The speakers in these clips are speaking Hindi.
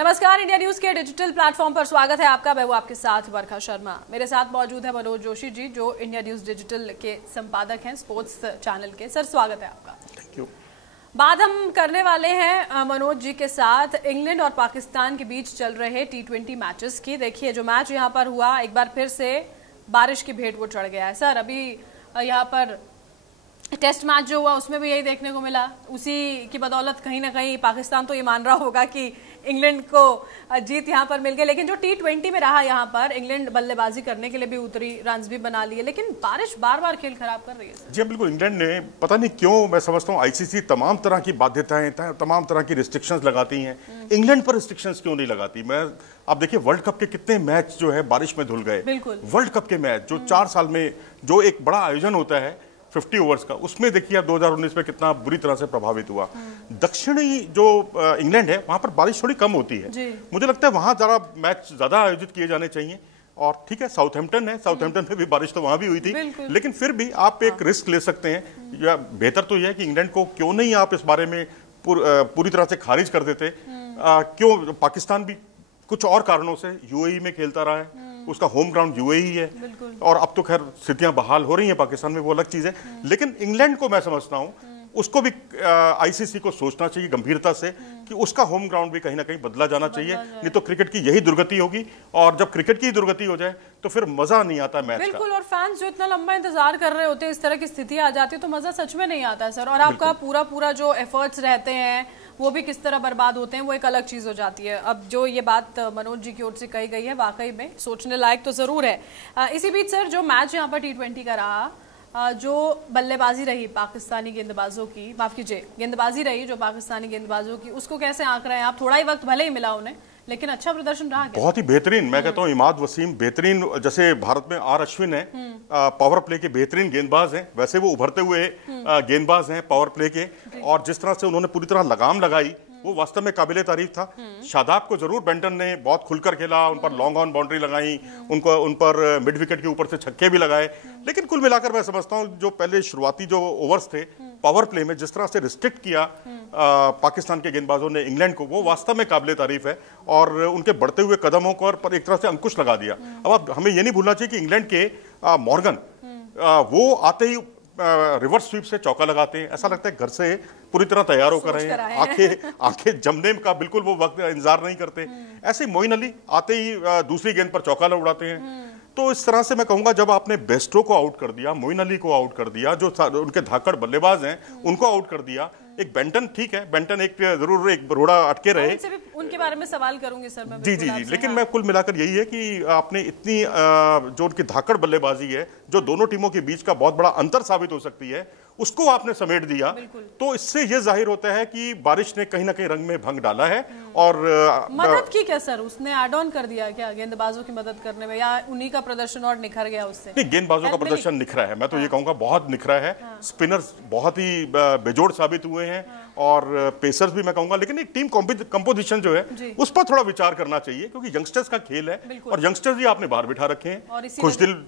नमस्कार, इंडिया न्यूज के डिजिटल प्लेटफॉर्म पर स्वागत है आपका। मैं हूं आपके साथ वर्षा शर्मा। मेरे साथ मौजूद है मनोज जोशी जी, जो इंडिया न्यूज डिजिटल के संपादक हैं स्पोर्ट्स चैनल के। सर, स्वागत है आपका। Thank you. बात हम करने वाले हैं मनोज जी के साथ इंग्लैंड और पाकिस्तान के बीच चल रहे T20 मैचेस की। देखिए, जो मैच यहाँ पर हुआ, एक बार फिर से बारिश की भेंट वो चढ़ गया है। सर, अभी यहाँ पर टेस्ट मैच जो हुआ उसमें भी यही देखने को मिला। उसी की बदौलत कहीं ना कहीं पाकिस्तान तो ये मान रहा होगा कि इंग्लैंड को जीत यहाँ पर मिल गई, लेकिन जो T20 में रहा, यहाँ पर इंग्लैंड बल्लेबाजी करने के लिए भी उतरी, रन्स भी बना लिए, लेकिन बारिश बार बार खेल खराब कर रही है। जी बिल्कुल, इंग्लैंड ने पता नहीं क्यों, मैं समझता हूँ आईसीसी तमाम तरह की बाध्यताएं, तमाम तरह की रिस्ट्रिक्शंस लगाती हैं। इंग्लैंड पर रिस्ट्रिक्शंस क्यों नहीं लगाती? आप देखिए, वर्ल्ड कप के कितने मैच जो है बारिश में धुल गए। वर्ल्ड कप के मैच जो 4 साल में जो एक बड़ा आयोजन होता है 50 ओवर्स का, उसमें देखिए आप 2019 में कितना बुरी तरह से प्रभावित हुआ। दक्षिणी जो इंग्लैंड है, वहां पर बारिश थोड़ी कम होती है। मुझे लगता है वहां जरा मैच ज्यादा आयोजित किए जाने चाहिए। और ठीक है, साउथहैम्पटन है, साउथहैम्पटन में भी बारिश तो वहां भी हुई थी, लेकिन फिर भी आप एक रिस्क ले सकते हैं। या बेहतर तो यह है कि इंग्लैंड को क्यों नहीं आप इस बारे में पूरी तरह से खारिज कर देते। क्यों? पाकिस्तान भी कुछ और कारणों से यूएई में खेलता रहा है, उसका होम ग्राउंड यूएई है, और अब तो खैर स्थितियां बहाल हो रही हैं पाकिस्तान में, वो अलग चीज है। लेकिन इंग्लैंड को मैं समझता हूं उसको भी आईसीसी को सोचना चाहिए गंभीरता से कि उसका होम ग्राउंड भी कहीं ना कहीं बदला जाना चाहिए। नहीं तो क्रिकेट की यही दुर्गति होगी, और जब क्रिकेट की दुर्गति हो जाए तो फिर मजा नहीं आता मैच का। बिल्कुल, और फैंस जो इतना लंबा इंतजार कर रहे होते हैं, इस तरह की स्थिति आ जाती है तो मजा सच में नहीं आता है सर। और आपका पूरा जो एफर्ट्स रहते हैं वो भी किस तरह बर्बाद होते हैं, वो एक अलग चीज हो जाती है। अब जो ये बात मनोज जी की ओर से कही गई है, वाकई में सोचने लायक तो जरूर है। इसी बीच सर, जो मैच यहाँ पर T20 का रहा, जो बल्लेबाजी रही पाकिस्तानी गेंदबाजों की, माफ कीजिए, गेंदबाजी रही जो पाकिस्तानी गेंदबाजों की, उसको कैसे आंक रहे हैं आप? थोड़ा ही वक्त भले ही मिला उन्हें, लेकिन अच्छा प्रदर्शन रहा। बहुत ही बेहतरीन, मैं कहता हूँ इमाद वसीम बेहतरीन। जैसे भारत में आर अश्विन है, पावर प्ले के बेहतरीन गेंदबाज हैं, वैसे वो उभरते हुए गेंदबाज हैं पावर प्ले के। और जिस तरह से उन्होंने पूरी तरह लगाम लगाई, वो वास्तव में काबिले तारीफ था। शादाब को जरूर बेंटन ने बहुत खुलकर खेला, उन पर लॉन्ग ऑन बाउंड्री लगाई, उन पर मिड विकेट के ऊपर से छक्के भी लगाए। लेकिन कुल मिलाकर मैं समझता हूँ जो पहले शुरुआती जो ओवर्स थे पावर प्ले में, जिस तरह से रिस्ट्रिक्ट किया पाकिस्तान के गेंदबाजों ने इंग्लैंड को, वो वास्तव में काबिले तारीफ है। और उनके बढ़ते हुए कदमों पर एक तरह से अंकुश लगा दिया। अब हमें ये नहीं भूलना चाहिए कि इंग्लैंड के मॉर्गन वो आते ही रिवर्स स्वीप से चौका लगाते हैं। ऐसा लगता है घर से पूरी तरह तैयार होकर रहे हैं, आंखें जमने का बिल्कुल वो वक्त इंतजार नहीं करते। ऐसे मोइन अली आते ही दूसरी गेंद पर चौका उड़ाते हैं। तो इस तरह से मैं कहूंगा, जब आपने बेस्टो को आउट कर दिया, मोइन अली को आउट कर दिया, जो उनके धाकड़ बल्लेबाज हैं उनको आउट कर दिया, एक बेंटन, ठीक है बेंटन एक जरूर एक रोड़ा अटके रहे, उनके बारे में सवाल करूंगी सर मैं। जी, लेकिन मैं कुल मिलाकर यही है कि आपने इतनी जो उनकी धाकड़ बल्लेबाजी है, जो दोनों टीमों के बीच का बहुत बड़ा अंतर साबित हो सकती है, उसको आपने समेट दिया। तो इससे यह जाहिर होता है कि बारिश ने कहीं ना कहीं रंग में भंग डाला है। और मदद की क्या सर? उसने ऐड ऑन कर दिया क्या गेंदबाजों की मदद करने में, या उन्हीं का प्रदर्शन और निखर गया उससे? नहीं, गेंदबाजों का प्रदर्शन निखरा है, मैं तो ये कहूंगा बहुत निखरा है। स्पिनर्स बहुत ही बेजोड़ साबित हुए हैं, और पेसर्स भी मैं कहूंगा। लेकिन एक टीम कंपोजिशन जो है उस पर थोड़ा विचार करना चाहिए, क्योंकि यंगस्टर्स का खेल है, और यंगस्टर्स ही आपने बाहर बिठा रखे हैं।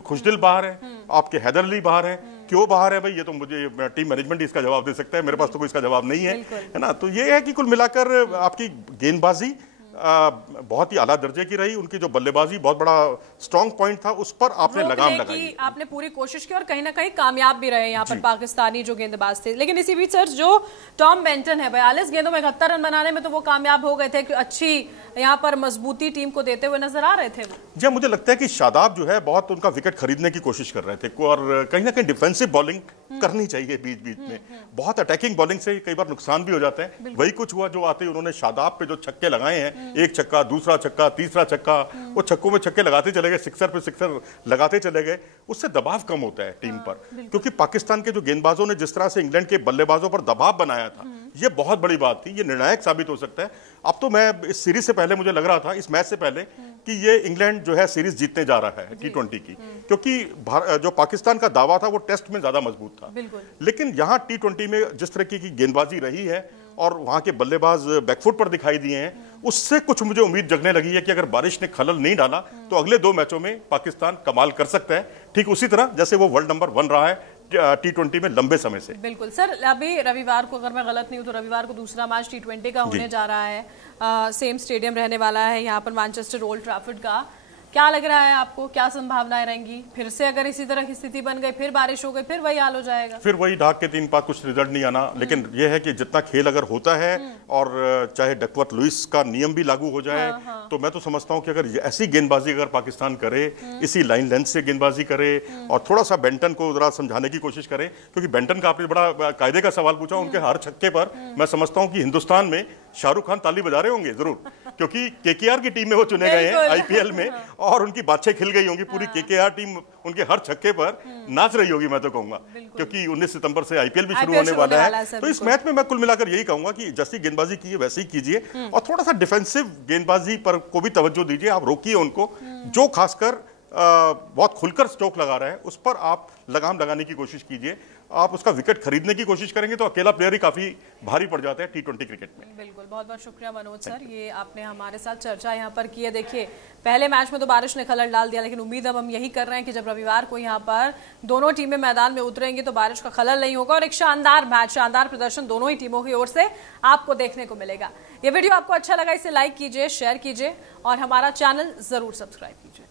खुशदिल बाहर है, आपके हैदर अली बाहर है। क्यों बाहर है भाई? ये तो मुझे टीम मैनेजमेंट इसका जवाब दे सकता है, मेरे पास तो कोई इसका जवाब नहीं है ना। तो ये है कि कुल मिलाकर आपकी गेंदबाजी बहुत ही आला दर्जे की रही। उनकी जो बल्लेबाजी बहुत बड़ा स्ट्रॉन्ग पॉइंट था, उस पर आपने लगाम लगाई, आपने पूरी कोशिश की, और कहीं ना कहीं कामयाब भी रहे यहाँ पर पाकिस्तानी जो गेंदबाज थे। लेकिन इसी बीच सर, जो टॉम बेंटन है, 42 गेंदों में 71 रन बनाने में तो वो कामयाब हो गए थे। अच्छी यहाँ पर मजबूती टीम को देते हुए नजर आ रहे थे वो। जी, मुझे लगता है कि शादाब जो है बहुत उनका विकेट खरीदने की कोशिश कर रहे थे, और कहीं ना कहीं डिफेंसिव बॉलिंग करनी चाहिए बीच बीच में। बहुत अटैकिंग बॉलिंग से कई बार नुकसान भी हो जाते हैं। वही कुछ हुआ जो आते ही उन्होंने शादाब पे जो छक्के लगाए हैं, एक छक्का, दूसरा छक्का, तीसरा छक्का, वो छक्कों में छक्के लगाते चले गए, सिक्सर पे सिक्सर लगाते चले गए। उससे दबाव कम होता है टीम पर, क्योंकि पाकिस्तान के जो गेंदबाजों ने जिस तरह से इंग्लैंड के बल्लेबाजों पर दबाव बनाया था, ये बहुत बड़ी बात थी। ये निर्णायक साबित हो सकता है। अब तो मैं इस सीरीज से पहले मुझे लग रहा था, इस मैच से पहले, कि ये इंग्लैंड जो है सीरीज जीतने जा रहा है T20 की, क्योंकि जो पाकिस्तान का दावा था वो टेस्ट में ज्यादा मजबूत था। लेकिन यहाँ T20 में जिस तरह की गेंदबाजी रही है, और वहां के बल्लेबाज बैकफुट पर दिखाई दिए हैं, उससे कुछ मुझे उम्मीद जगने लगी है कि अगर बारिश ने खलल नहीं डाला तो अगले 2 मैचों में पाकिस्तान कमाल कर सकता है। ठीक उसी तरह जैसे वो वर्ल्ड नंबर 1 रहा है T20 में लंबे समय से। बिल्कुल सर, अभी रविवार को, अगर मैं गलत नहीं हूँ तो रविवार को दूसरा मैच T20 का होने जा रहा है। सेम स्टेडियम रहने वाला है यहाँ पर, मैनचेस्टर ओल्ड ट्रैफर्ड का। क्या लग रहा है आपको, क्या संभावनाएं रहेंगी? फिर से अगर इसी तरह की स्थिति बन गई, फिर बारिश हो गई, फिर वही हाल हो जाएगा, फिर वही ढाक के 3 पात, कुछ रिजल्ट नहीं आना। लेकिन यह है कि जितना खेल अगर होता है और चाहे डकवर्थ लुइस का नियम भी लागू हो जाए, तो मैं तो समझता हूं कि अगर ऐसी गेंदबाजी अगर पाकिस्तान करे, इसी लाइन लेंथ से गेंदबाजी करे और थोड़ा सा बेंटन को जरा समझाने की कोशिश करे, क्योंकि बेंटन का आपने बड़ा कायदे का सवाल पूछा, उनके हर छक्के पर मैं समझता हूं कि हिंदुस्तान में शाहरुख खान ताली बजा रहे होंगे जरूर, क्योंकि केकेआर की टीम में वो चुने गए हैं आईपीएल में, और उनकी बातें खिल गई होंगी। पूरी केकेआर टीम उनके हर छक्के पर नाच रही होगी, मैं तो कहूंगा, क्योंकि 19 सितंबर से आईपीएल भी शुरू होने वाला है। तो इस मैच में मैं कुल मिलाकर यही कहूंगा कि जैसी गेंदबाजी की है वैसे ही कीजिए, और थोड़ा सा डिफेंसिव गेंदबाजी पर को भी तवज्जो दीजिए। आप रोकिए उनको, जो खासकर बहुत खुलकर स्ट्रोक लगा रहा है उस पर आप लगाम लगाने की कोशिश कीजिए। आप उसका विकेट खरीदने की कोशिश करेंगे तो अकेला प्लेयर ही काफी भारी पड़ जाता है T20 क्रिकेट में। बिल्कुल, बहुत बहुत शुक्रिया मनोज सर, ये आपने हमारे साथ चर्चा यहाँ पर की है। देखिए, पहले मैच में तो बारिश ने खलल डाल दिया, लेकिन उम्मीद अब हम यही कर रहे हैं कि जब रविवार को यहाँ पर दोनों टीमें मैदान में उतरेंगी तो बारिश का खलल नहीं होगा और एक शानदार मैच, शानदार प्रदर्शन दोनों ही टीमों की ओर से आपको देखने को मिलेगा। ये वीडियो आपको अच्छा लगा, इसे लाइक कीजिए, शेयर कीजिए और हमारा चैनल जरूर सब्सक्राइब कीजिए।